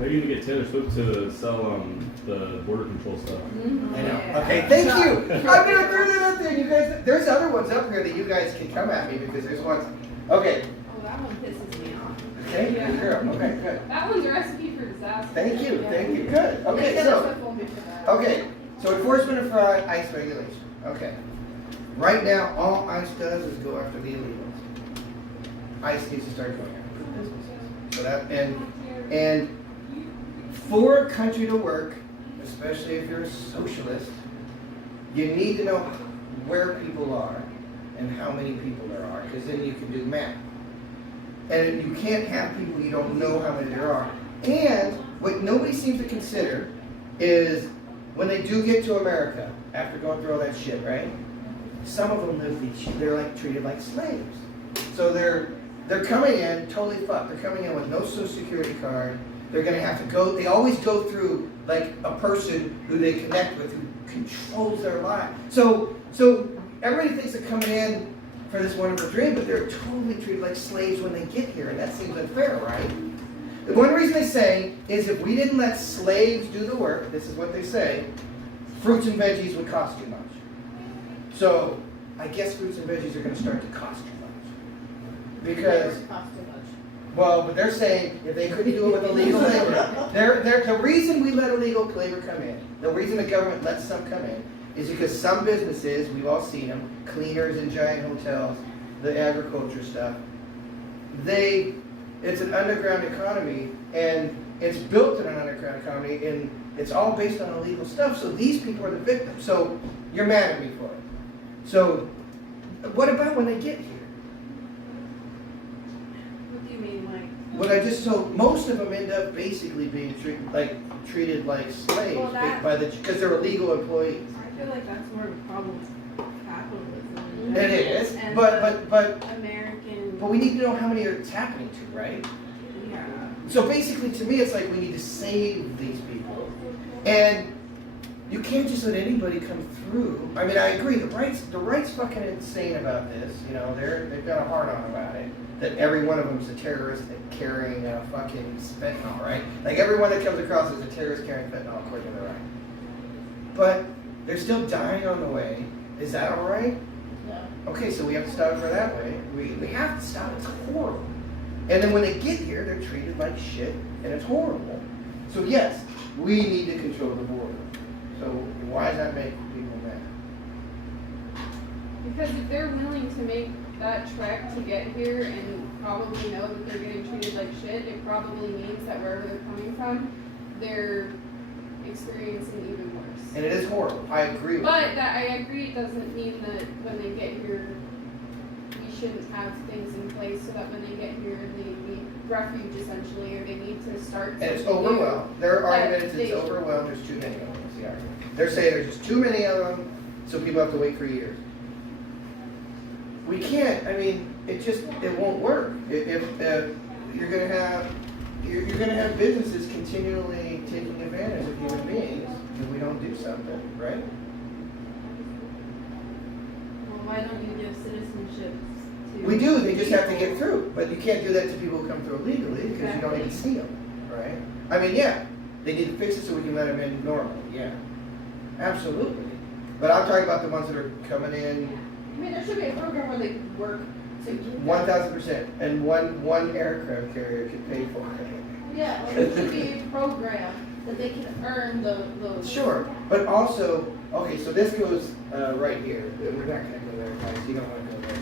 Maybe even get Taylor Swift to sell the border control stuff. Mm-hmm. I know. Yeah. Okay, thank you. I'm gonna throw that out there. You guys, there's other ones up here that you guys can come at me because there's ones. Okay. Oh, that one pisses me off. Okay. Yeah. Good girl. Okay. Good. That one's a recipe for disaster. Thank you. Yeah. Thank you. Good. Okay. Taylor So. Swift won't be for that. Okay. So enforcement of fraud, ICE regulation. Okay. Right now, all ICE does is go after the illegals. ICE needs to start going after the businesses. So that and for a country to work, especially if you're a socialist, you need to know where people are and how many people there are, because then you can do math. And you can't have people you don't know how many there are. And what nobody seems to consider is when they do get to America, after going through all that shit, right? Some of them they're like treated like slaves. So they're coming in totally fucked. They're coming in with no social security card. They're gonna have to go, they always go through like a person who they connect with who controls their life. So everybody thinks they're coming in for this wonderful dream, but they're totally treated like slaves when they get here, and that seems unfair, right? The one reason they say is if we didn't let slaves do the work, this is what they say, fruits and veggies would cost too much. So I guess fruits and veggies are gonna start to cost too much. Because well, but they're saying if they couldn't do it with illegal labor, the reason we let illegal labor come in, the reason the government lets some come in, is because some businesses, we've all seen them, cleaners in giant hotels, the agriculture stuff, it's an underground economy, and it's built in an underground economy, and it's all based on illegal stuff, so these people are the victims. So you're mad at me for it. So what about when they get here? What I just told, most of them end up basically being treated like slaves because they're illegal employees. I feel like that's more of a problem with capitalism. It is, And but American. we need to know how many it's happening to, right? Yeah. So basically, to me, it's like we need to save these people, and you can't just let anybody come through. I mean, I agree. The right's fucking insane about this. You know, they've got a hard on about it. That every one of them is a terrorist carrying fucking fentanyl, right? Like everyone that comes across is a terrorist carrying fentanyl, according to the right. But they're still dying on the way. Is that all right? Yeah. Okay, so we have to stop it for that way. We have to stop. It's horrible. And then when they get here, they're treated like shit, and it's horrible. So yes, we need to control the border. So why does that make people mad? Because if they're willing to make that trek to get here and probably know that they're getting treated like shit, it probably means that wherever they're coming from, they're experiencing even worse. And it is horrible. I agree with But you. that I agree, it doesn't mean that when they get here, we shouldn't have things in place so that when they get here, they need refuge essentially, or they need to start. And it's something new. overwhelmed. Their argument is they- it's overwhelmed. There's too many of them. That's the argument. They're saying there's just too many of them, so people have to wait for years. We can't. I mean, it won't work. If you're gonna have businesses continually taking advantage of human beings if we don't do something, right? Well, why don't you give citizenship to... We do. They just have to get through. But you can't do that to people who come through illegally because you don't even see them, right? I mean, yeah, they need to fix it so we can let them in normally. Yeah, absolutely. But I'm talking about the ones that are coming in. I mean, there should be a program where they work to. 1,000%, and one aircraft carrier can pay for it. Yeah, well, there should be a program that they can earn those... Sure, but also, okay, so this goes right here. We're not going to go there, guys. You don't want to go there.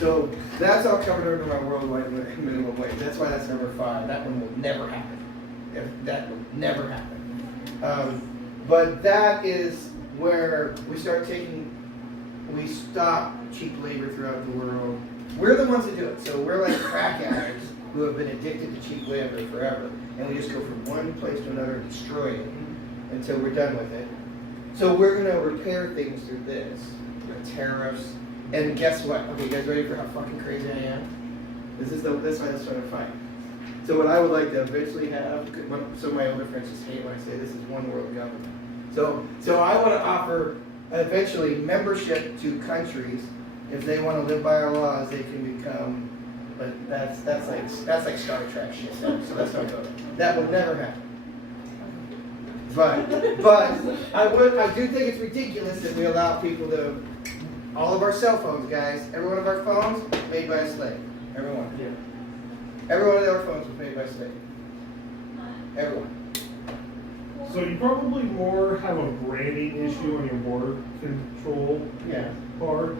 So that's all covered under my worldwide minimum wage. That's why that's number 5. That one will never happen. That will never happen. But that is where we stop cheap labor throughout the world. We're the ones that do it. So we're like crack addicts who have been addicted to cheap labor forever. And we just go from one place to another and destroy it until we're done with it. So we're going to repair things through this. The tariffs. And guess what? Okay, you guys ready for how fucking crazy I am? This why this sort of fight. So what I would like to eventually have, some of my older friends just hate when I say this is one world government. So I want to offer eventually membership to countries. If they want to live by our laws, they can become. But that's like Star Trek shit. So that's not good. That will never happen. But I do think it's ridiculous that we allow people to, all of our cell phones, guys, every one of our phones made by a slave. Every one. Yeah. Every one of our phones was made by a slave. Everyone. So you probably more have a branding issue on your border control Yeah. part.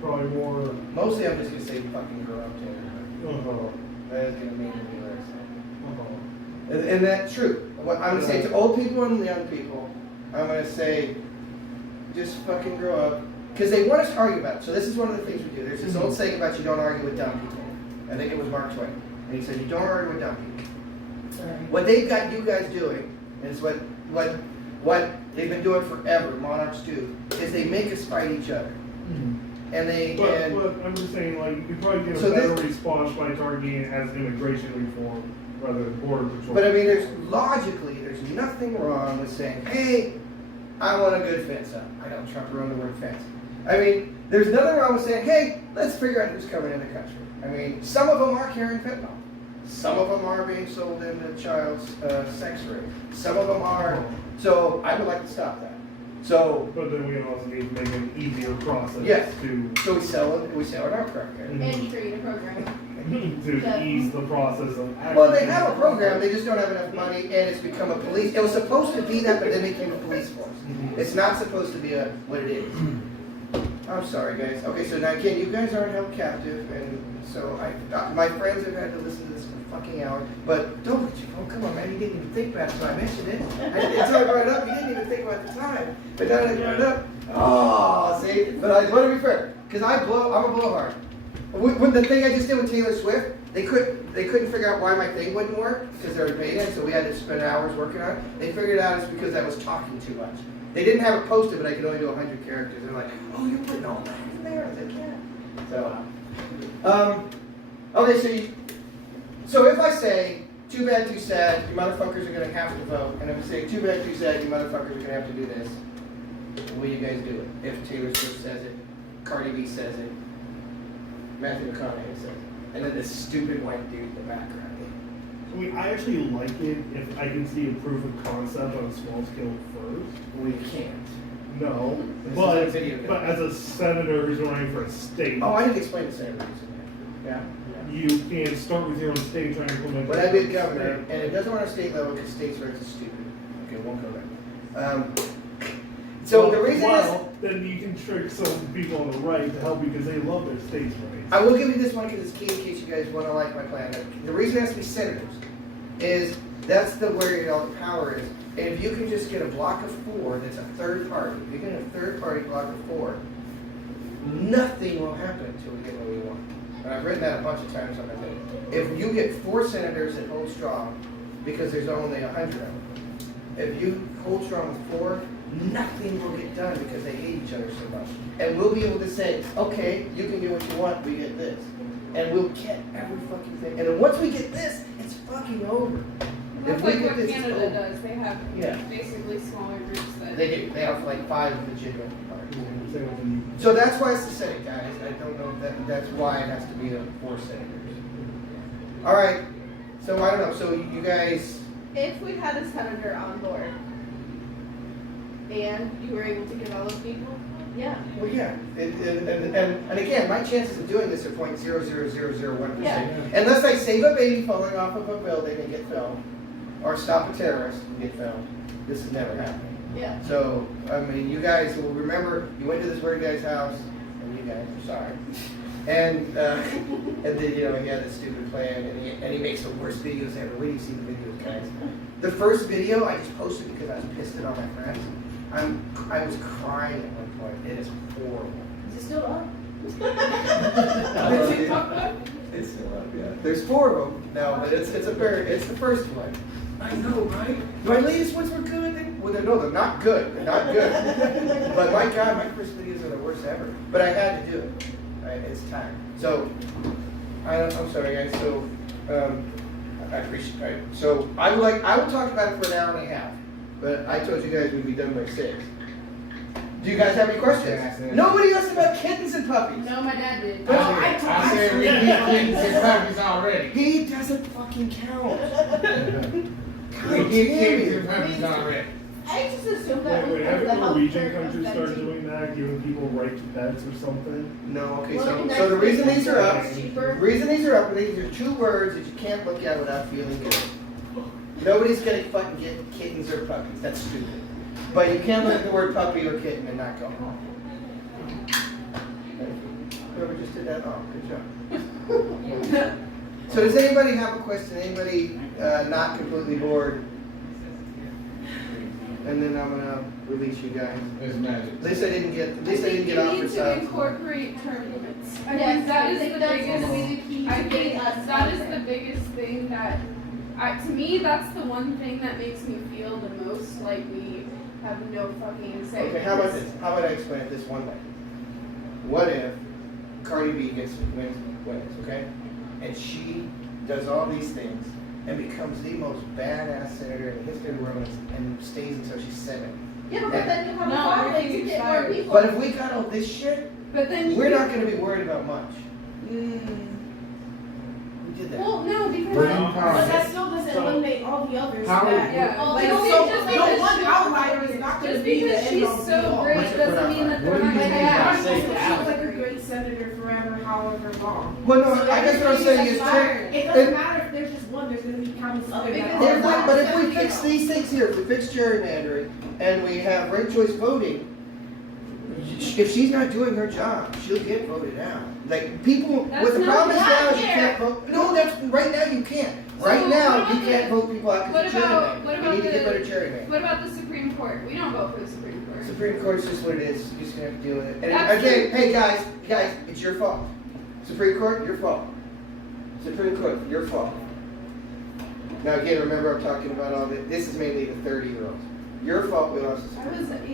Probably more. Mostly I'm just gonna say fucking grow up to everybody. Uh-huh. That is gonna mean to me what I say. Uh-huh. And that's true. What I'm gonna say to old people and young people, I'm gonna say, just fucking grow up. Because they want us to argue about it. So this is one of the things we do. There's this old saying about you don't argue with dumb people. I think it was Mark Twain. And he said, you don't argue with dumb people. What they've got you guys doing is what they've been doing forever, monarchs do, is they make us fight each other. And they, But I'm just saying, like, you probably get a So better response by targeting it as immigration reform rather than border control. but I mean, there's nothing wrong with saying, hey, I want a good fence up. I know Trump ruined the word fence. I mean, there's nothing wrong with saying, hey, let's figure out who's coming in the country. I mean, some of them are carrying fentanyl. Some of them are being sold into child sex rape. Some of them are. So I would like to stop that. So But then we also need to make an easier process Yes. to we sell it out crack. And create a program. to ease the process of actually. Well, they have a program, they just don't have enough money, and it's become a police. It was supposed to be that, but then it became a police force. It's not supposed to be what it is. I'm sorry, guys. Okay, so now again, you guys aren't held captive, and so my friends have had to listen to this for a fucking hour. But don't, come on, man, you didn't even think about it, so I mentioned it. Until I brought it up, you didn't even think about the time. But now that I brought it up, oh, see. But I want to be fair, because I'm a blowhard. When the thing I just did with Taylor Swift, they couldn't figure out why my thing wouldn't work because they were beta, so we had to spend hours working on it. They figured out it's because I was talking too much. They didn't have it posted, but I could only do 100 characters. They're like, "Oh, you're putting all that in there?" I said, "Yeah." So, okay, so if I say, "Too bad, too sad," you motherfuckers are gonna have to vote, and if I say, "Too bad, too sad," you motherfuckers are gonna have to do this. Will you guys do it? If Taylor Swift says it, Cardi B says it, Matthew McConaughey says it, and then this stupid white dude in the background. I mean, I actually like it if I can see a proof of concept on a small scale first. We can't. No, This but is a video game. as a senator who's running for a state, Oh, I didn't explain the same reason. Yeah. you can start with your own state trying to implement. When it. I be a governor, and it doesn't want to state level because states' rights is stupid. Okay, won't go there. So Well, the reason is, then you can trick some people on the right to help you because they love their states' rights. I will give you this one because it's key in case you guys want to like my plan. The reason it has to be senators is that's where all the power is. And if you can just get a block of 4 that's a third party, if you get a third party block of 4, nothing will happen until we get what we want. And I've written that a bunch of times on my thing. If you get 4 senators that hold strong, because there's only 100 of them, if you hold strong with 4, nothing will get done because they hate each other so much. And we'll be able to say, okay, you can do what you want, we get this. And we'll get every fucking thing. And then once we get this, it's fucking over. That's If we like get what this, it's Canada over. does. They have Yeah. basically smaller groups that. They have like 5 legitimate parties. Same with the- So that's why it's the Senate, guys. I don't know that's why it has to be the 4 senators. All right. So I don't know. So you guys, If we had a senator on board and you were able to get all those people, yeah. well, yeah. And again, my chances of doing this are 0.00001%. Yeah. Unless I save a baby falling off of a building and get filmed, or stop a terrorist and get filmed, this is never happening. Yeah. So, I mean, you guys will remember, you went to this weird guy's house, and you guys are sorry. And then, he had this stupid plan, and he makes the worst videos ever. Wait till you see the videos, guys. The first video I just posted because I was pissed at all my friends. I was crying at one point. It is horrible. Is it still up? It's still up, yeah. There's 4 of them now, but it's the first one. I know, right? My latest ones were good. Well, they're not good. They're not good. But my God, my first videos are the worst ever. But I had to do it. Right? It's time. So, I'm sorry, guys. So, I appreciate it. So, I will talk about it for an hour and a half. But I told you guys we'd be done by 6. Do you guys have any questions? Nobody asked about kittens and puppies. No, my dad did. No, I said we need kittens and puppies already. He doesn't fucking count. So You can't be puppies already. I just assumed that was Wait, part of haven't the health Norwegian care countries started preventing. doing that, giving people right to pets or something? No, okay, Well, so, in so the that reason case, these are up, it's the cheaper. reason these are up, these are 2 words that you can't look at without feeling good. Nobody's gonna fucking get kittens or puppies, that's stupid. But you can't look at the word puppy or kitten and not go, oh. Whoever just did that, oh, good job. So does anybody have a question, anybody not completely bored? And then I'm gonna release you guys. It's magic. At least I didn't get I think you offered need to subs. incorporate term limits. I Yes, think that I is think the that's gonna biggest. be the key I to think getting us that out is there. the biggest thing that, to me, that's the one thing that makes me feel the most like we have no fucking say. Okay, how about this? How about I explain it this one way? What if Cardi B wins, okay? And she does all these things and becomes the most badass senator in the history of the world and stays until she's 70. Yeah, but then you have a No, farm I to think get it's more fine. people. But if we got all this shit, But then we're not gonna be worried about much. We did that. Well, no, because. Bring But power. that still doesn't eliminate all the others How- that. Yeah. Oh, Like, so, just no because one she- outlier is not gonna Just be the because end she's all be so all. great What's it- doesn't what mean that What they're do not you gonna mean by have. say She was that? like a great senator forever, however long. Well, no, So I guess what I'm saying is, It if- doesn't matter if there's just one, there's gonna be countless others. Because that we, are- but if we fix these things here, if we fix gerrymandering and we have ranked choice voting, if she's not doing her job, she'll get voted out. Like people, That's what the not problem is now is you fair. can't vote. No, that's right now you can't. Right So now what you about can't the- vote people out what because of about- gerrymandering. what We about need to get the- better gerrymandering. What about the Supreme Court? We don't vote for the Supreme Court. Supreme Court's just what it is. You're just gonna have to deal with it. And That's again, hey guys, it's your fault. Supreme Court, your fault. Supreme Court, your fault. Now again, remember I'm talking about all this. This is mainly the 30-year-olds. Your fault we lost the I Supreme was Court.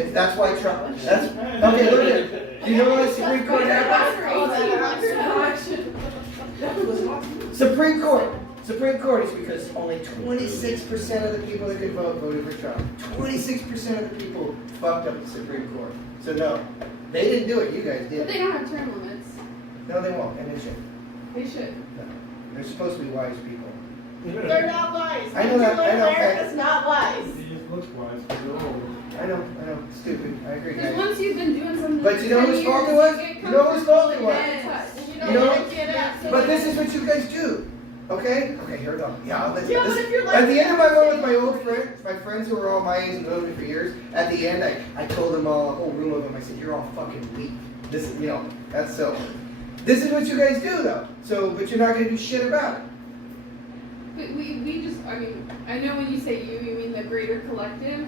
18. That's why Trump. That's okay. Look at it. You know why the Supreme Court happened? Supreme Court. Supreme Court is because only 26% of the people that could vote voted for Trump. 26% of the people fucked up the Supreme Court. So no, they didn't do it. You guys But did. they don't have term limits. No, they won't, and they should. They should. No. They're supposed to be wise people. They're not wise. I know that, I know, America's not wise. He just looks wise, but they're old. I know, stupid. I agree, Because guys. once you've been doing something. But you know for whose 10 fault it years, was? you get You know whose fault it comfortable was? and get touched. And You know- like get up. But this is what you guys do, okay? Okay, here we go. Yeah, let's, Yeah, but if you're like- at the end of my one with my old friends, my friends who were all my age and known me for years, at the end, I told them all, a whole room of them, I said, you're all fucking weak. This is, that's so. This is what you guys do though. So, but you're not gonna do shit about it. But we just, I mean, I know when you say you mean the greater collective.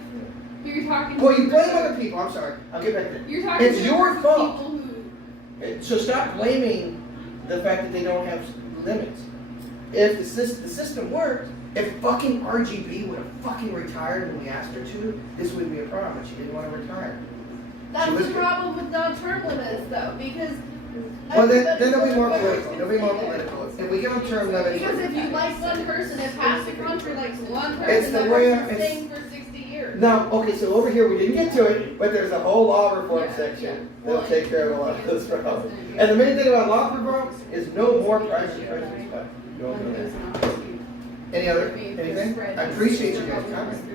But you're talking. Well, you blame other people, I'm sorry. I'll get back to that. You're talking. It's to your the fault. People who. So stop blaming the fact that they don't have limits. If the system worked, if fucking RGB would have fucking retired when we asked her to, this wouldn't be a problem, but she didn't want to retire. That's She was the good. problem with non-term limits though, because. Well, then everybody's they'll be more gonna vote. political, they'll be more political. If we give them term limits. Because if you like one person, if half the country likes one It's person, the that way- person's it's- staying for 60 years. Now, okay, so over here, we didn't get to it, but there's a whole law reform Yeah, section yeah. that'll Well, take care of a lot of those problems. And the main thing about law reform is no more private prisons, but you won't do that. Any other, anything? I appreciate you guys coming.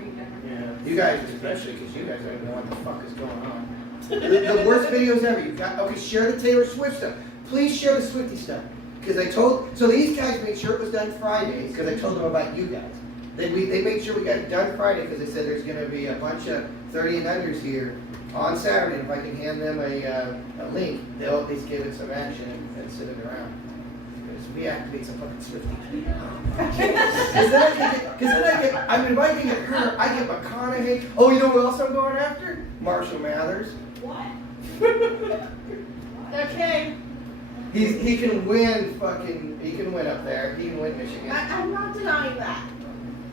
You guys especially, because you guys don't even know what the fuck is going on. The worst videos ever. You got okay. Share the Taylor Swift stuff. Please share the Swiftie stuff. Because I told so these guys made sure it was done Friday because I told them about you guys. They made sure we got it done Friday because they said there's going to be a bunch of 30 and unders here on Saturday. And if I can hand them a link, they'll at least give it some action and sit it around. Because we activate some fucking Swiftie. Because then I get, I mean, if I can get her, I get McConaughey. Oh, you know who else I'm going after? Marshall Mathers. What? Okay, He can win he can win up there. He can win Michigan. I'm not denying that.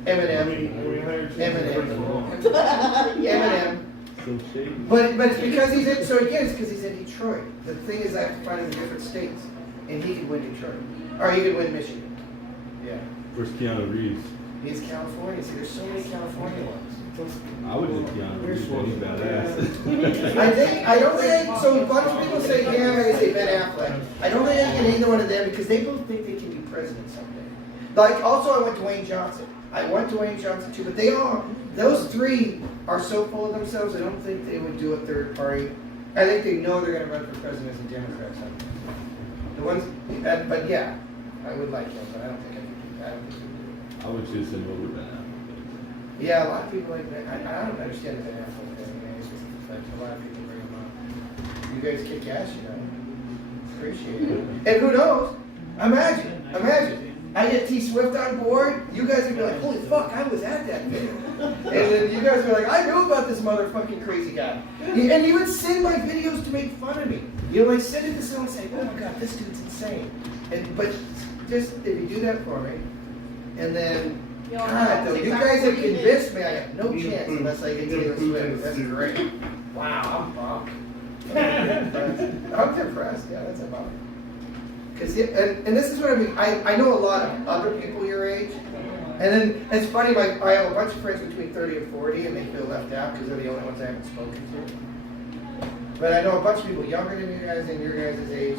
Eminem. We hired two Eminem. people. Eminem. So shady. But it's because he's in, so again, it's because he's in Detroit. The thing is I have to find him in different states. And he could win Detroit. Or he could win Michigan. Yeah. Where's Keanu Reeves? He's California. See, there's so many California ones. I would do Keanu Reeves. He's badass. I don't think, so a bunch of people say him, and they say Ben Affleck. I don't think I can either one of them because they both think they can be president someday. Like, also I went Dwayne Johnson. I want Dwayne Johnson too, but those three are so full of themselves, I don't think they would do a third party. I think they know they're gonna run for president as a Democrat someday. The ones, but yeah, I would like him, but I don't think I could do that. I don't think I could do I would choose him over Ben Affleck. it. Yeah, a lot of people like that. I don't understand the Ben Affleck thing, man. It's just like a lot of people bring him up. You guys kick ass, you know. Appreciate it. And who knows? Imagine. I get T Swift on board, you guys would be like, holy fuck, I was at that thing. And then you guys are like, I knew about this motherfucking crazy guy. And you would send my videos to make fun of me. You know, like send it to someone and say, oh my god, this dude's insane. But just, if you do that for me, and then, Y'all God, know, though, you TikTok guys have 40 minutes. convinced me, I have no Need a chance boost. unless I get Need a Taylor boost Swift. in That's series. great. Wow, I'm pumped. I'm depressed, yeah, that's about it. Cause and this is what I mean. I know a lot of other people your age, and then it's funny. I have a bunch of friends between 30 and 40, and they feel left out because they're the only ones I haven't spoken to. But I know a bunch of people younger than you guys and your guys' age.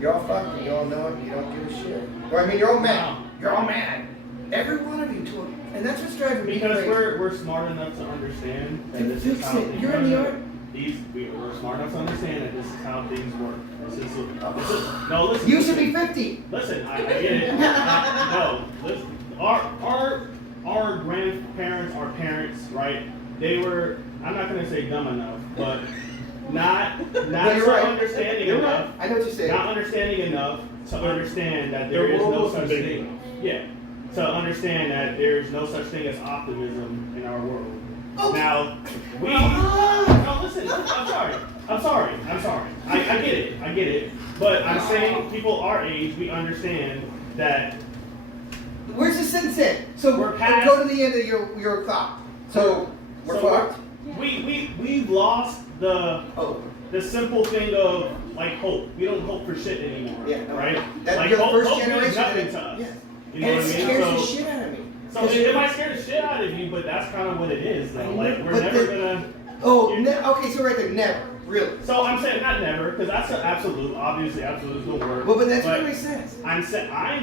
You're all fucked, and you all know it. And you don't give a shit. Or I mean, you're all mad. You're all mad. Every one of you to it, and that's what's driving me Because crazy. we're smart enough to understand that this is Fix how it. things You're in the art. We're smart enough to understand that this is how things work. No, listen. You should be 50. Listen, I get it. No, listen. Our grandparents, our parents, right? They were, I'm not gonna say dumb enough, but not You're so right. understanding You're enough. right. I know what you're saying. Not understanding enough to understand that there Their is no world such wasn't big thing. enough. Yeah. To understand that there's no such thing as optimism in our world. Oh. Now, no, listen, I'm sorry. I get it. But I'm saying people our age, we understand that Where's the sentence at? So We're past- go to the end of your thought. So we're fucked. we've lost the Oh, simple thing of like hope. We don't hope for shit anymore. yeah, no. Right? That, Like you're the hope, first hope means generation. nothing that- to us. Yeah. You know And what it I mean? scares the So, shit out of me. so it might scare the shit out of you, but that's kind of what it is, though. Like we're But never the- gonna. Oh, okay, so right there, never, really. So I'm saying not never, because that's an absolute. Obviously, absolutes don't work. Well, but that's what makes sense. I'm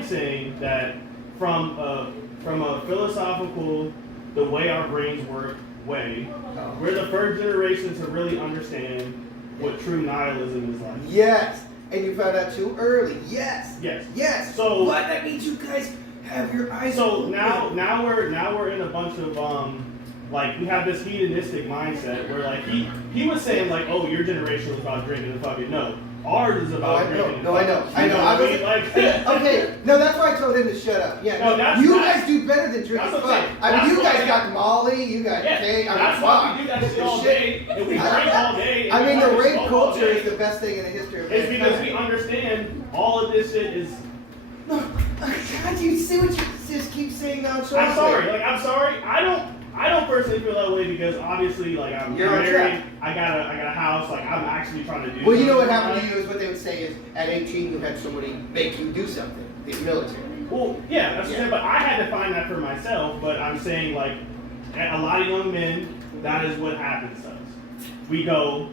saying that from a philosophical, the way our brains work way, Oh. we're the first generation to really understand what true nihilism is like. Yes, and you found out too early. Yes. Yes. Yes. So- what? That means you guys have your eyes. So open. now we're in a bunch of like we have this hedonistic mindset where like he was saying like, oh, your generation was about drinking and fucking. No, ours is Oh, about I drinking. know. and No, I know. fucking. I You know. what I was mean? Like, okay. No, that's why I told him to shut up. Yeah. No, that's- you that's- guys do better than drinking. that's what I'm Fuck. saying. I mean, That's you what guys I'm got Molly. You got Yeah, Kay. I mean, that's why we do that shit all day, and we drink all day. I and mean, we the fucking rape smoke all culture day. is the best thing in the history of It's because we mankind. understand all of this shit is. No, God, you see what you just keep saying now? I'm sorry. Like I'm sorry. I don't personally feel that way because obviously, like I'm You're on married. track. I got a house. Like I'm actually trying to do. Well, you know what something happened in to you is what they would say is at 18 you had somebody make you do something. The military. life. Well, yeah, that's Yeah. but I had to find that for myself. But I'm saying like, a lot of young men, that is what happens to us. We go,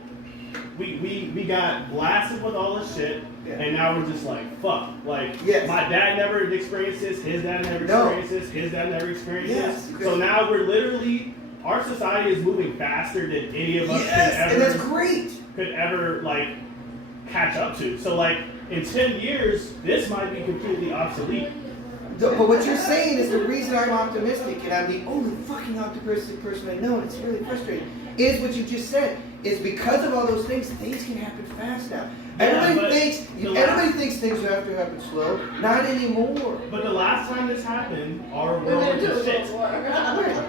we got blasted with all this shit. Yeah. And now we're just like, fuck. Like, Yes. my dad never experienced this, his dad never No. experienced this, his dad never experienced Yes, this. because- So now we're literally, our society is moving faster than any of us Yes, and that's could great. ever, like, catch up to. So, like, in 10 years, this might be completely obsolete. But what you're saying is the reason I'm optimistic, and I'm the only fucking optimistic person I know, and it's really frustrating, is what you just said. Is because of all those things can happen fast now. Yeah, Everybody but thinks things have to happen slow. Not anymore. But the last time this happened, our And world then went do to it shit. before.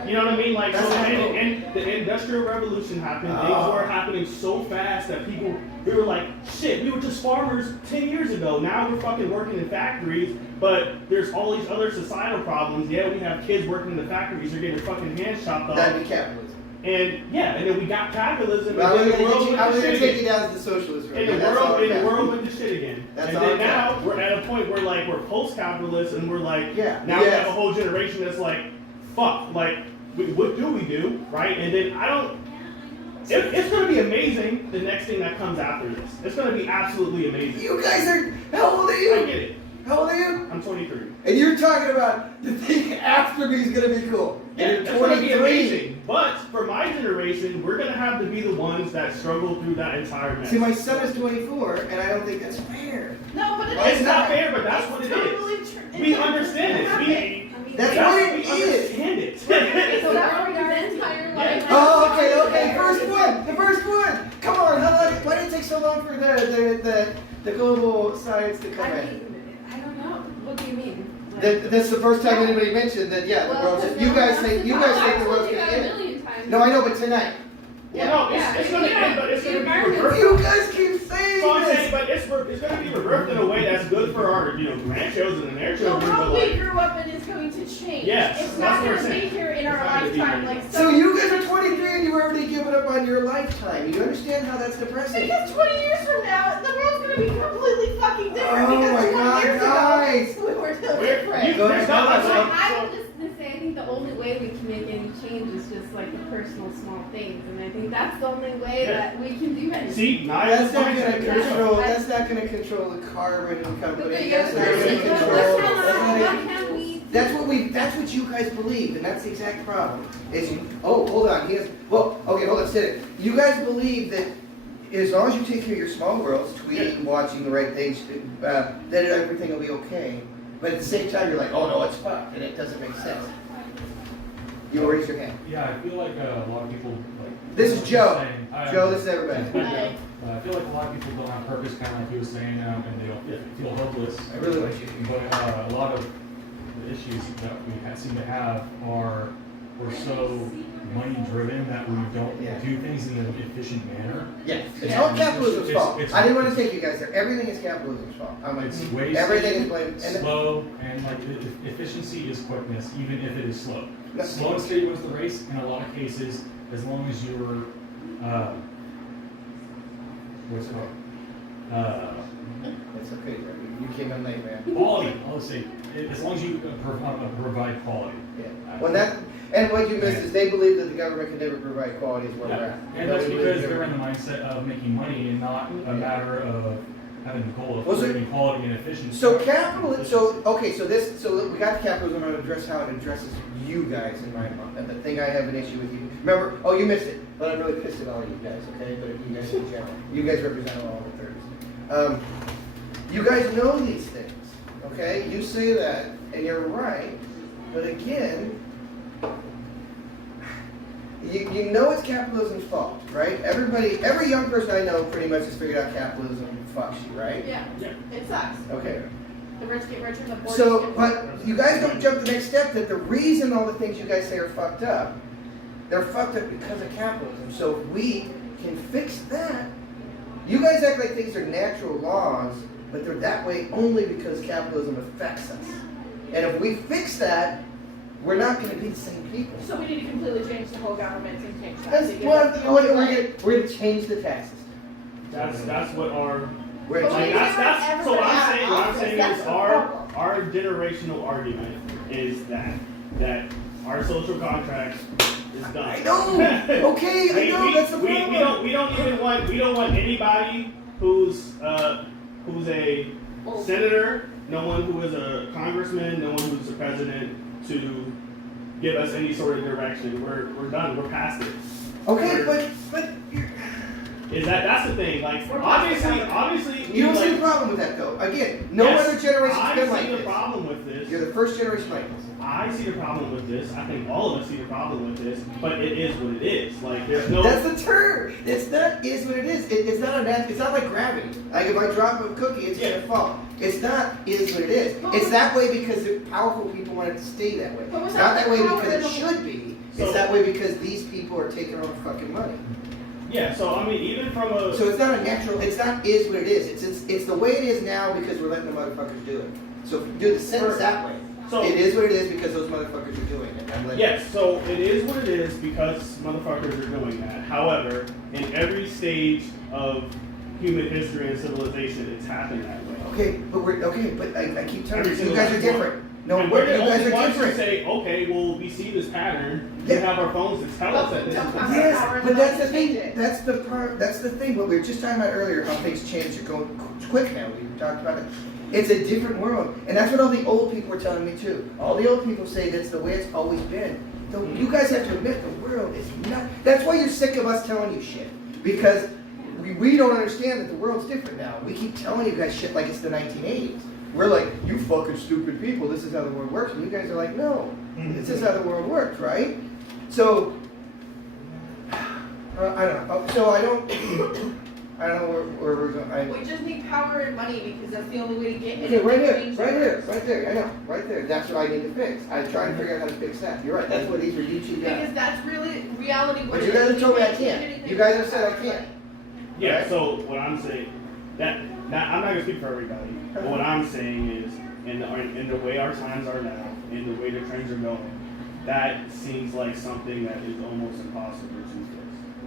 You know what I mean? Like, so, That's how I know. and the Industrial Revolution happened. Things Oh. were happening so fast that we were like, shit, we were just farmers 10 years ago. Now we're fucking working in factories, but there's all these other societal problems. Yeah, we have kids working in the factories, they're getting their fucking hands chopped off. That'd be capitalism. And yeah, and then we got capitalism, Well, I and was then the world gonna went to shit take you again. down to the socialist road. And the That's all world, it and the counts. world went to shit again. That's and all then it now counts. we're at a point where like we're post-capitalist, and we're like, Yeah. now we Yes. have a whole generation that's like, fuck, like, what do we do, right? And then it's gonna be amazing. The next thing that comes after this, it's gonna be absolutely amazing. You guys are. How old are I you? get it. How old are you? I'm 23. And you're talking about the thing after me is gonna be cool. Yeah, And that's you're gonna be 23. amazing. But for my generation, we're gonna have to be the ones that struggle through that entire mess. See, my son is 24, and I don't think that's fair. No, but it It's is. not fair, but that's what it is. We understand it. That's That's what what it we is. understand it. So that would be our entire life. Oh, okay. The first one. Come on, why did it take so long for the global science to come I in? mean, I don't know. What do you mean? That's the first time anybody mentioned that. Yeah, the world's. You guys think the world's gonna I've end. a million times. No, I know, but tonight. Well, no, it's gonna end, but it's gonna be reversed. You guys keep saying So I'm saying, this. but it's going to be reversed in a way that's good for our, grandchildren and their So children. how But we like, grew up in is going to change. Yes, It's that's not what we're gonna be saying. here in It's our not gonna be lifetime, here. like So you guys are 23 and you've already given up on your lifetime. You understand how that's depressing? Because 20 years from now, the world's gonna be completely fucking different. Oh because my 20 God, years guys. ago, we were still We're- different. you- Go there's ahead. not So like, I would just say, I think the only way we can make any change is just like the personal small things, and I think that's the only way Yeah. that we can do anything. see, now That's not gonna mindset. control. That's not gonna control the carbon company. That's not What gonna control. That's not gonna- can we? That's what you guys believe, and that's the exact problem. Is you, oh, hold on, hold on, sit it. You guys believe that as long as you take care of your small worlds, tweeting, watching the right things, then everything will be okay. But at the same time, you're like, oh no, it's fucked, and it doesn't make sense. You raise your hand. Yeah, I feel like a lot of people like. This is Joe. saying- Joe, this is everybody. I feel like a lot of people don't have purpose, kind of like he was saying, and they don't feel hopeless. I really wish you. But a lot of the issues that we seem to have are we're so money driven that we don't Yeah. do things in an efficient manner. Yeah, it's all capitalism's fault. It's- I didn't want to take you guys there. Everything is capitalism's fault. I'm like, It's wasted, everything is blamed. And slow, and like efficiency is quickness, even if it is slow. No. Slow and steady wins the race in a lot of cases, as long as you're, what's it called? it's okay, Jeremy. You came in late, man. Quality, I'll say, as long as you provide quality. Yeah. Well, and what you missed is they believe that the government can never provide quality is where we're at. And that's because they're in the mindset of making money and not a matter of having the goal of Well, so- creating quality and efficiency. So capitalism. So we got capitalism. I'm going to address how it addresses you guys in my mind. And the thing I have an issue with you. Remember? Oh, you missed it. But I'm really pissed at all you guys. Okay, but you guys in general. You guys represent all the 30s. You guys know these things. Okay, you say that, and you're right. But again, you know it's capitalism's fault, right? Every young person I know pretty much has figured out capitalism fucks you, right? Yeah, Yeah. it sucks. Okay. The rich get richer, the poor So, get but you guys don't jump the next step that the reason all the things you guys say are fucked up, they're fucked up because of capitalism. So if we can fix that, you guys act like things are natural laws, but they're that way only because capitalism affects us. And if we fix that, we're not going to be the same people. So we need to completely change the whole government and change that. That's because what that's the only way. we're going to change the taxes. That's what our We're But gonna we change- that's so what I'm saying That's is the our problem. generational argument is that our social contract is done. I know. Okay, I know. That's the problem. We don't want anybody who's a senator, no one who is a congressman, no one who's a president to give us any sort of direction. We're done. We're past it. Okay, but you're, That's the thing. Like We're past obviously you don't like, see the problem with that though. Again, no yes, other generation's been I like see the this. problem with this. You're the first generation like this. I see the problem with this. I think all of us see the problem with this. But it is what it is. Like there's no. That's the term. It's not is what it is. It's not a natural. It's not like gravity. Like if I drop a cookie, it's gonna fall. It's not is what it is. It's that way because the powerful people want it to stay that way. But It's without not that the way power, because it it'll- should be. So- It's that way because these people are taking all the fucking money. Yeah. So I mean, even from a. So it's not a natural. It's not is what it is. It's the way it is now because we're letting the motherfuckers do it. So if you do the sentence that way, So it is what it is because those motherfuckers are doing it. I'm letting yes. So it is what it is because motherfuckers are doing that. However, in every stage of human history and civilization, it's happened that way. Okay, but I keep telling Every you, you single guys are last different. No, and you we're the guys only are ones who different. say, okay, well, we see this pattern. Yeah. We have our phones to tell us that this is what's happening. Yes, but that's the thing. That's the part. That's the thing. What we were just talking about earlier, how things change. Are going quick now. We talked about it. It's a different world. And that's what all the old people were telling me too. All the old people say that's the way it's always been. So you guys have to admit the world is not. That's why you're sick of us telling you shit. Because we don't understand that the world's different now. We keep telling you guys shit like it's the 1980s. We're like, you fucking stupid people, this is how the world works. And you guys are like, no, this is how the world works, right? So, I don't know. So I don't know where we're going. We just need power and money because that's the only way to get it. Okay, right there, I know, right there. That's what I need to fix. I'm trying to figure out how to fix that. You're right, that's what these are YouTube guys. Because that's really reality. What But it you guys is. have told me I can't do can't. anything You guys have without said I power. can't. Yeah, Right. so what I'm saying, that I'm not gonna speak for everybody, but what I'm saying is, in the way our times are now, in the way the trends are going, that seems like something that is almost impossible to fix.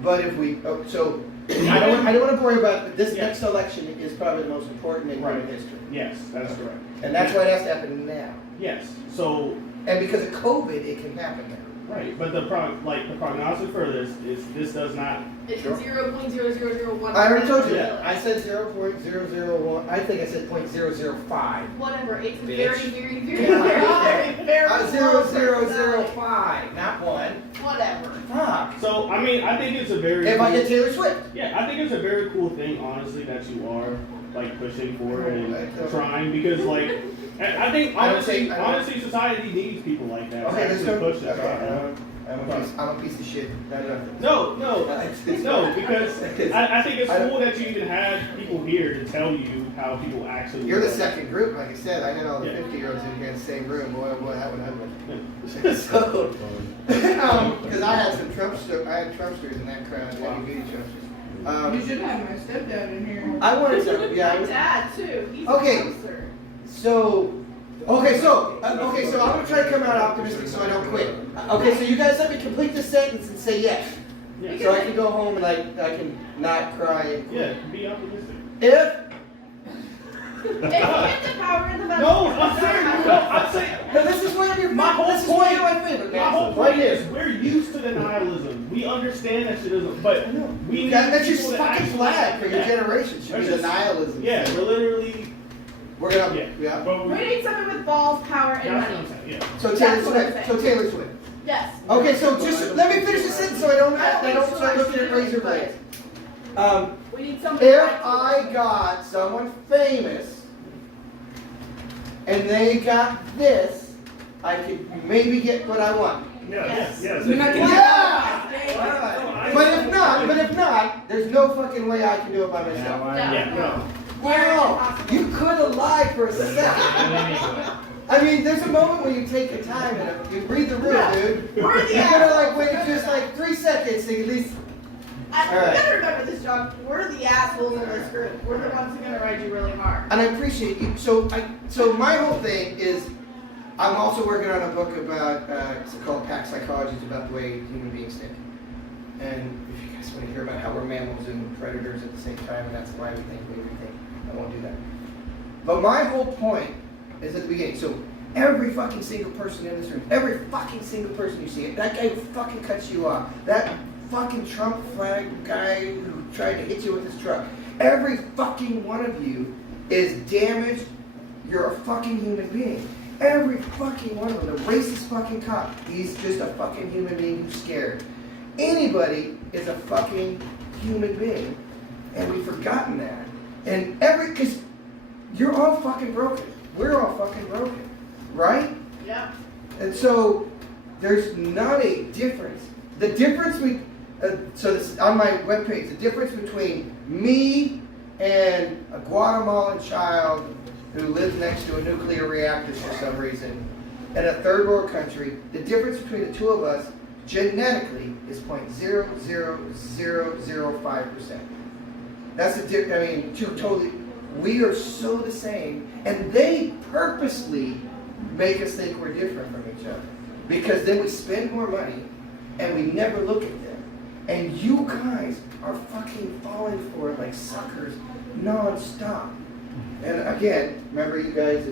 But if we, I don't want to worry about it, but this Yeah. next election is probably the most important in human Right. history. Yes, that's correct. And that's why it has to happen now. Yes, so, And because of COVID, it can happen now. right, but the prognosis for this does not, It's Sure. 0.0001. I already told you Yeah. that. I said 0.001. I think I said 0.005. Whatever. It's Bitch. very, very, very, Come on. very, very low 0.0005, not one. Whatever. Fuck. so, I mean, I think it's a very. If I cool- get Taylor Swift. Yeah, I think it's a very cool thing, honestly, that you are like pushing for it and Right. trying because, like, I think I don't think- honestly, society needs people like that. Okay, to let's actually go. push it. Okay, I'm a piece of shit. No, because I think it's I don't- cool that you even had people here to tell you how people actually. You're the live. second group, like I said. I had all the Yeah. 50-years in here in the same room. Boy, oh boy, that would ugly. So, because I had some Trumpsters in that crowd, heavy duty Trumpsters. You should have my stepdad in here. I wanted to, yeah. I My was- dad too. He's Okay. a counselor. So, so I'm gonna try to come out optimistic so I don't quit. Okay, so you guys let me complete the sentence and say yes, Yeah, so I can go home and I can not cry and quit. yeah, be optimistic. If If you get the power and the money. No, I'm serious. No, I'm saying. no, this is one of your My whole this is one of point- my favorite. My whole Right point here. is we're used to the nihilism. We understand that shit isn't, but I know. we need That's your people to fucking actually- flag for your Yeah. generation. Should be That's the just- nihilism. Yeah, we're literally. We're gonna Yeah. yeah. But We need someone with balls, power, and that's what money. I'm saying. Yeah. So That's Taylor what I'm Swift. saying. So Taylor Swift. Yes. Okay, so just let me finish the sentence so I don't start looking at razor blades. We need someone. If to I got someone famous and they got this, I could maybe get what I want. Yes. Yes. You're not gonna Yeah! But if not, there's no fucking way I can do it by myself. Yeah. No. Wow, you could have lied for a second. I mean, there's a moment when you take your time and you read the room, dude. We're the You gotta assholes. like wait just like 3 seconds to at least. I All right. gotta remember this, John. We're the assholes in this group. We're the ones who are gonna ride you really hard. And I appreciate you. So my whole thing is, I'm also working on a book about it's called Pack Psychology. It's about the way human beings think. And if you guys want to hear about how we're mammals and predators at the same time, and that's why we think the way we think, I won't do that. But my whole point is at the beginning. So every fucking single person in this room, every fucking single person you see, that guy who fucking cuts you off, that fucking Trump flag guy who tried to hit you with his truck, every fucking one of you is damaged. You're a fucking human being. Every fucking one of them, the racist fucking cop, he's just a fucking human being who's scared. Anybody is a fucking human being, and we've forgotten that. And because you're all fucking broken. We're all fucking broken, right? Yeah. And so there's not a difference. The difference so this on my webpage, the difference between me and a Guatemalan child who lives next to a nuclear reactor for some reason, in a third world country, the difference between the two of us genetically is 0.00005%. That's the difference. I mean, we are so the same, and they purposely make us think we're different from each other, because then we spend more money and we never look at them. And you guys are fucking falling for it like suckers non-stop. And again, remember you guys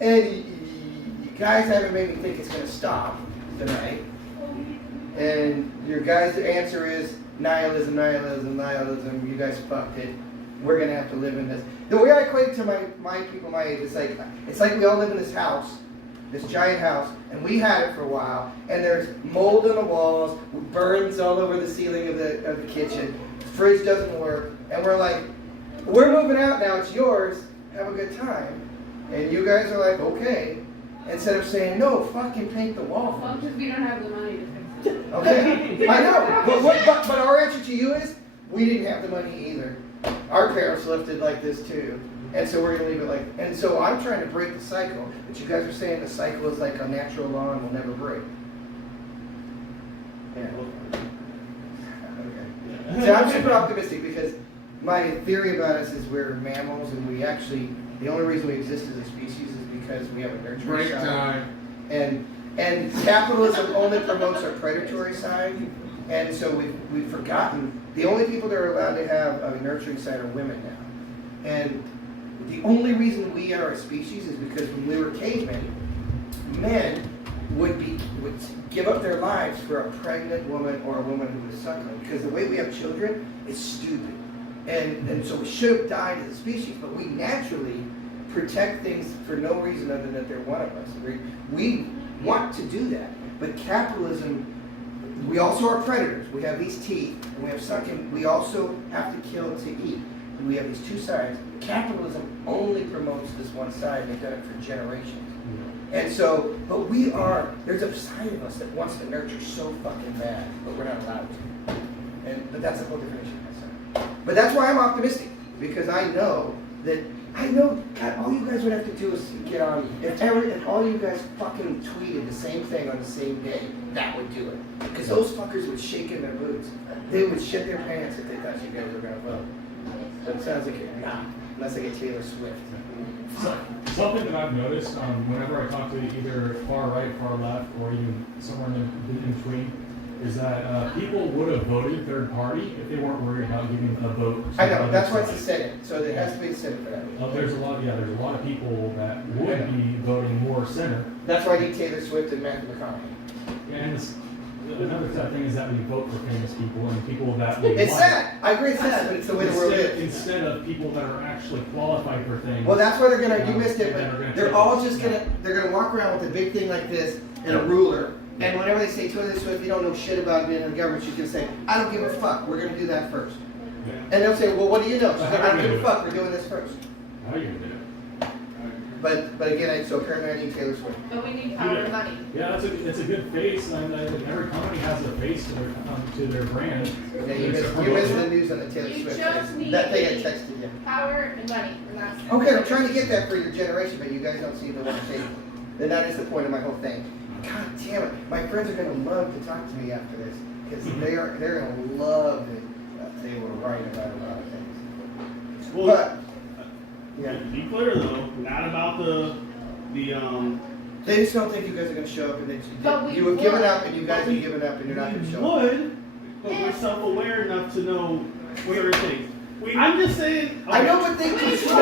and you guys haven't made me think it's gonna stop tonight. And your guys' answer is nihilism. You guys fucked it. we're gonna have to live in this. The way I equate it to my people my age, it's like we all live in this house, this giant house, and we had it for a while, and there's mold on the walls, burns all over the ceiling of the kitchen, the fridge doesn't work, and we're like, we're moving out now, it's yours, have a good time. And you guys are like, okay. Instead of saying, no, fucking paint the wall Well, first. because we don't have the money to fix it. Okay, I know, but our answer to you is, we didn't have the money either. Our parents left it like this too, and so we're gonna leave it like, and so I'm trying to break the cycle, but you guys are saying the cycle is like a natural law and will never break. Yeah. Okay. So I'm super optimistic because my theory about us is we're mammals and we actually, the only reason we exist as a species is because we have a nurturing side. And capitalism only promotes our predatory side, and so we've forgotten, the only people that are allowed to have a nurturing side are women now. And the only reason we are a species is because when we were cavemen, men would give up their lives for a pregnant woman or a woman who was suckling, because the way we have children is stupid. And so we should have died as a species, but we naturally protect things for no reason other than that they're one of us. We want to do that, but capitalism, we also are predators. We have these teeth, and we have sucking. We also have to kill to eat. And we have these two sides. Capitalism only promotes this one side, and they've done it for generations. And so, but there's a side of us that wants to nurture so fucking bad, but we're not allowed to. But that's a whole different issue. But that's why I'm optimistic, because I know, God, all you guys would have to do is get on, if all you guys fucking tweeted the same thing on the same day, that would do it. Because those fuckers would shake in their boots. They would shit their pants if they thought you guys were gonna vote. But it sounds like you're not, unless they get Taylor Swift. Something that I've noticed whenever I talk to either far right, far left, or even somewhere in between, is that people would have voted third party if they weren't worried about giving a vote. I know, that's why it's the Senate, so there has to be a Senate for that. There's a lot of people that would be voting more center. That's why I need Taylor Swift and Matthew McConaughey. And another sad thing is that we vote for famous people and people that we It's like. sad, I agree it's sad, but it's the way the world is. Instead of people that are actually qualified for things. Well, that's why they're gonna, you missed it, but they're all just they're gonna walk around with a big thing like this and a ruler. And whenever they say Taylor Swift, you don't know shit about being in the government, she's gonna say, I don't give a fuck, we're gonna do that first. Yeah. And they'll say, well, what do you know? She's like, I don't give a fuck, we're doing this first. How are you gonna do it? But again, so apparently I need Taylor Swift. But we need power and money. Yeah, it's a good face, and every company has a face to their brand. Yeah, you missed the news on the Taylor You Swift. just need That thing I texted you. power and money, and that's. Okay, I'm trying to get that for your generation, but you guys don't seem to want to take it. Then that is the point of my whole thing. God damn it, my friends are gonna love to talk to me after this, because they're gonna love that they were right about a lot of things. Well, But yeah, be clear though, not about the they just don't think you guys are gonna show up, and But we you have given would. up, and you guys have given up, and you're not gonna show up. would, but we're self-aware enough to know certain things. I'm just saying. I know what they control.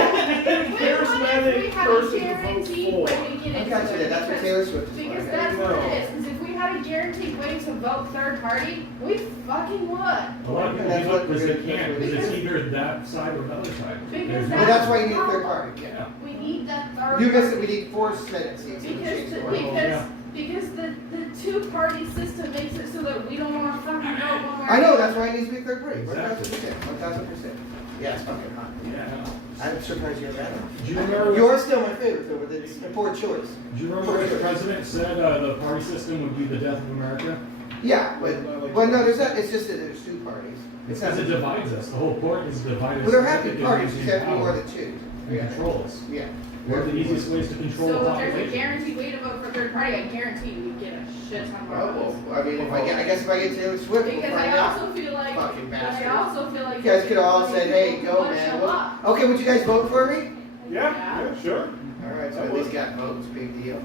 Charismatic We have person a to vote guaranteed for. way to get I into got you there. it. That's what Taylor Swift is Because for. that's what it is. Because if we had a guaranteed way to vote third party, we fucking would. A lot of people That's give what up because we're they gonna- can't, because it's either that side or the other side. Because There's Well, no- that's why you need a third party. Yeah. We need that third. You missed it. party. We need 4 Senate seats. to change the world. Because the two-party system makes it so that we don't want to fucking vote one way or I know, the that's other. why it needs to be third party. Exactly. 1,000%. Yeah, it's fucking hot. Yeah. I'm surprised you have that. Do you remember? You're still my favorite though, but it's a poor choice. Do you remember when the president said the party system would be the death of America? Yeah, but no, there's not. It's just that there's 2 parties. It's not. because it divides us. The whole point is to divide us. Well, there have to be and parties. You maintain have to be more power than 2. and control us. Yeah. One of the easiest ways to control the So if there's a population. guaranteed way to vote for third party, I guarantee we get a shit ton more votes. Well, I mean, I guess if I get Taylor Swift, we'll Because find I out. also feel like, Fucking but bastard. I also feel like. You guys could all said, hey, go, Wanna man. show up. Okay, would you guys vote for me? Yeah, sure. All right, so at least got votes. Big deal.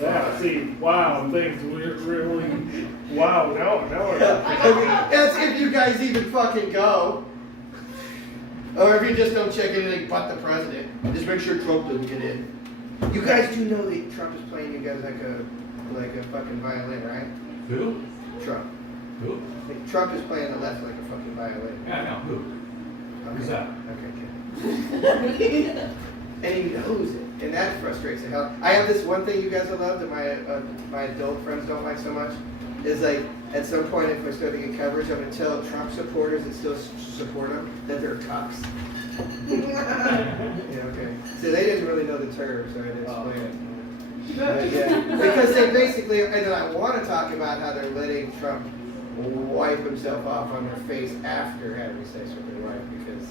Yeah, see, wow, things really, wow, now I That's if you guys even fucking go. Or if you just don't check anything but the president. Just make sure Trump doesn't get in. You guys do know that Trump is playing you guys like a fucking violin, right? Who? Trump. Who? Trump is playing the left like a fucking violin. Yeah, no, who? Who's that? Okay, good. And he knows it, and that frustrates the hell. I have this one thing you guys have loved, and my adult friends don't like so much, is like at some point if I start to get coverage, I'm gonna tell Trump supporters that still support him that they're cucks. Yeah, okay. So they didn't really know the term, so I didn't explain it. But, yeah, because they basically, and then I want to talk about how they're letting Trump wipe himself off on their face after having sex with their wife, because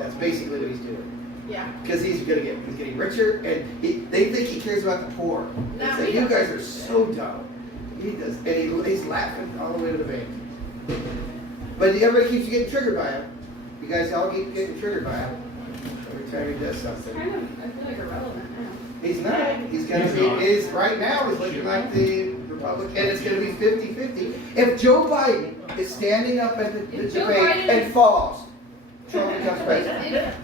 that's basically what he's doing. Yeah. Because he's getting richer, and they think he cares about the poor. No, It's like, he you doesn't. guys are so dumb. He does, and he's laughing all the way to the bank. But everybody keeps getting triggered by him. You guys all keep getting triggered by him every time he does It's something. kind of, I feel like irrelevant now. He's not. He's gonna He's be. not. Is right now is looking like the Republican, and it's gonna be 50-50. If Joe Biden is standing up at the If Joe debate Biden and is- falls, Trump becomes president.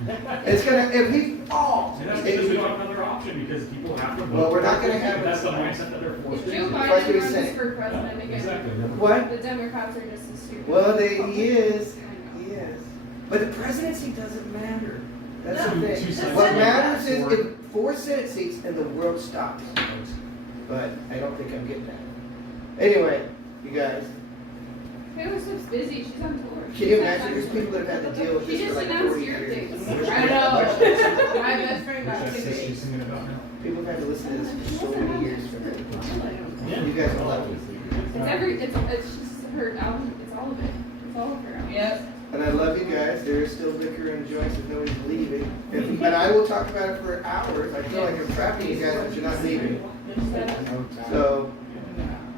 It's gonna. If he falls, And that's because we don't have another option, because people have to vote. Well, we're not gonna have- That's the mindset that they're forced If Joe into. First Biden we runs say. for president again, Exactly. what? the Democrats are just as stupid. Well, he is. I know. He is. But the presidency doesn't matter. That's No. the Two thing. sides What of matters that is sword. if 4 Senate seats and the world stops. But I don't think I'm getting that. Anyway, you guys, Taylor Swift's busy, she's on tour. can you imagine there's people that have had to deal with She this for just like announced 40 your years? dates. Which- I know. My best friend got Which tickets. she's singing about now. People have had to listen to this for so many years for that. Yeah. You guys will love it. It's just her album, it's all of it. It's all of her album. Yes. And I love you guys. There is still liquor and joints if nobody's leaving. And I will talk about it for hours. I feel like I'm trapping you guys, but you're not leaving. So,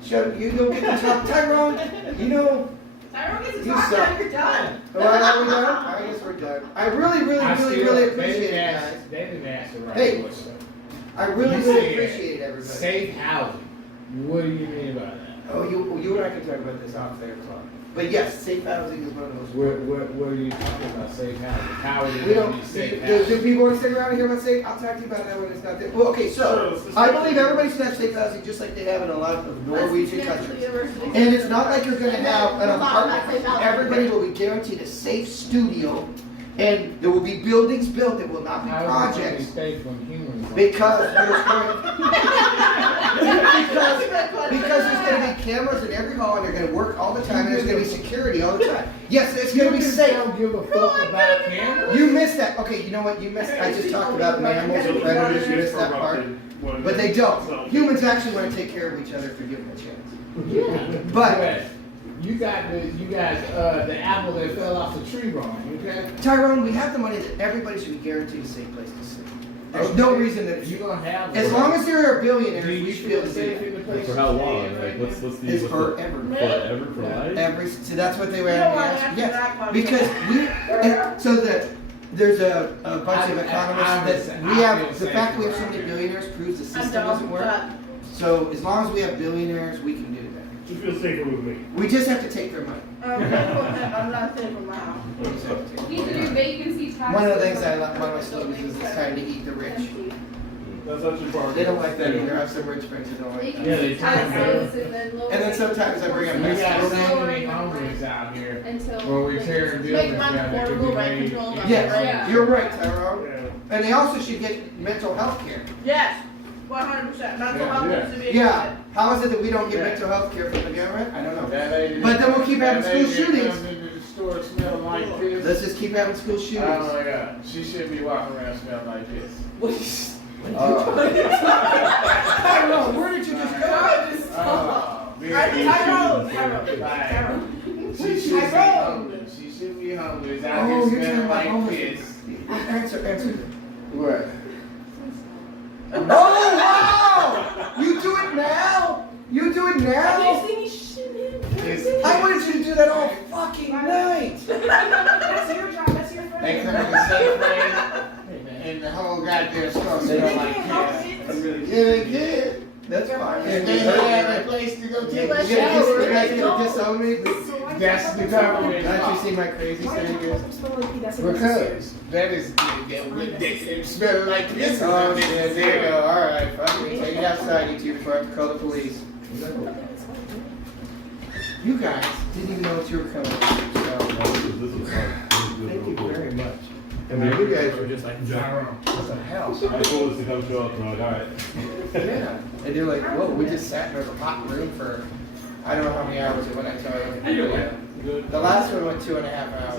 shut you don't get to talk. Tyrone, you know, Tyrone gets to You talk suck. now, you're done. oh, are we done? I guess we're done. I really appreciate it, guys. They didn't ask the right Hey. question. I really You really said appreciate it, everybody. Safe housing. What do you mean by that? Oh, you and I can talk about this off there, Clark. But yes, safe housing is one of those. What are you talking about, safe housing? How are you We going don't. to be safe Do housing? people want to stick around and hear about safe? I'll talk to you about that when it's not there. Well, okay, so I believe everybody should have safe housing just like they have in a lot of Norwegian countries. And it's not like you're going to have an apartment. Everybody will be guaranteed a safe studio, and there will be buildings built that will not be How are you going to be projects safe from humans? because there's going because there's going to be cameras in every hall, and they're going to work all the time, and there's going to be security all the time. Yes, it's going to be safe. don't give a fuck about cameras. You missed that. Okay, you know what? You missed. I just talked about mammals and predators. You missed that part. But they don't. Humans actually want to take care of each other if you give them a chance. Yeah. But You got the apple that fell off the tree wrong, okay? Tyrone, we have the money that everybody should be guaranteed a safe place to sleep. There's no reason that You're gonna have. as long as there are billionaires, do we you should be able feel to do safe in that. the place? For how you long? stay Like, right what's now? the It's what's forever. forever for life? So that's what they were You don't wanna asking. answer that Yes, question. because so that there's a bunch of economists that we have. The fact we have so many billionaires proves the I'm system doesn't done. work. So as long as we have billionaires, we can do that. You feel safer with me. We just have to take their money. I'm not safe from now. We just have to take You need to do vacancy taxes. One of the things I like, one of my slogans is it's time to eat the rich. That's actually part of They it. don't like that either. I have some rich friends that don't like that. Yeah, they Vacancy turn taxes and then lower. And then sometimes I bring up We got Mexico. so many homeless out here. Until. When we tearing Make buildings mine down that could be affordable, right? made. Control them, Yes, right? you're right, Tyrone. Yeah. And they also should get mental health care. Yes, 100%. Mental Yeah, health yeah. needs to be Yeah, how is it that we don't get Yeah. mental health care from the government? I don't know. That lady- But then we'll keep having that lady school that shootings. comes into the store smelling like this. Let's just keep having school Oh shootings. my God, she shouldn't be walking around smelling like this. Tyrone, where did you just go? Oh, Tyrone. She should be homeless. She should be homeless. Out Oh, here you're talking smelling about like homeless. this. Answer. What? Oh, wow! You do it now? You do it now? I wanted you to do that all fucking night. That's your job, that's your friend. They come in the same way, and the whole goddamn store smell like piss. Yeah, they did. That's fine. If they had a place to go take You a guys shower, gonna disown me? that's the government. Don't you see my crazy standards? Because that is they smell like piss. Oh, yeah, there you go. All right, fuck it. Take it outside, you two, before I have to call the police. You guys didn't even know what you were coming with, so This was fun. thank you very much. And And then you guys were just like, gyro. what the hell? I told us to come show up, and I'm like, alright. Yeah, and they're like, whoa, we just sat in a hot room for, I don't know how many hours, when I tell you. Good. The last one went 2.5 hours.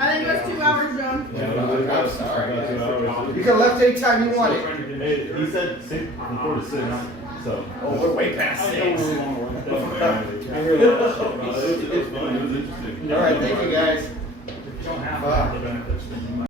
I think it was 2 hours, John. I'm sorry. About 2 hours. You could have left any time you wanted. Hey, he said 6, from 4 to 6, so. Oh, we're way past 6. It was fun, it was interesting. All right, thank you guys. You don't have Fuck. the benefits.